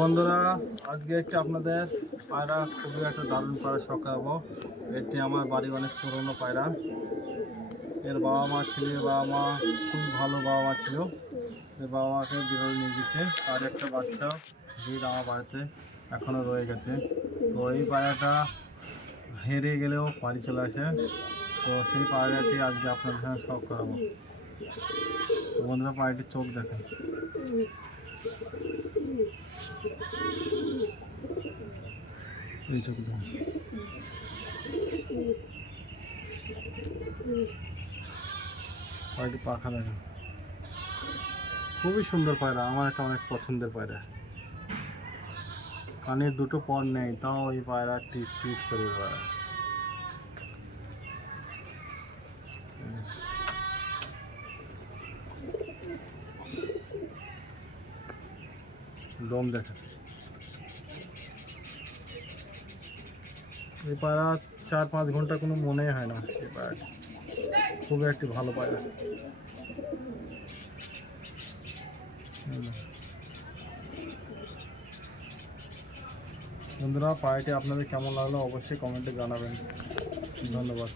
বন্ধুরা, আজকে একটি আপনাদের পায়রা খুবই একটা দারুণ পায়রা শখাবো। এটি আমার বাড়ি অনেক পুরনো পায়রা। এর বাবা মা ছিল, বাবা মা খুবই ভালো বাবা মা ছিল। এর বাবা মাকে বিরল নিয়ে গেছে। আর একটা বাচ্চা ভিড় আমার বাড়িতে এখনও রয়ে গেছে। তো এই পায়রাটা হেরে গেলেও বাড়ি চলে আসে। তো সেই পায়রাটি আজকে আপনাদের সঙ্গে শখ করাবো। তো বন্ধুরা, পায়রাটির চোখ দেখেন। এই চোখ দেখেন, পায়রাটি পাখা দেখেন। খুবই সুন্দর পায়রা, আমার একটা অনেক পছন্দের পায়রা। কানের দুটো পর নেই, তাও এই পায়রা টিপ টিপ করে বেড়ায়। দম দেখেন। এই পায়রা 4-5 ঘন্টা কোনো মনেই হয় না। এই পায়রাটি খুবই একটি ভালো পায়রা। বন্ধুরা, পায়রাটি আপনাদের কেমন লাগলো অবশ্যই কমেন্টে জানাবেন। ধন্যবাদ।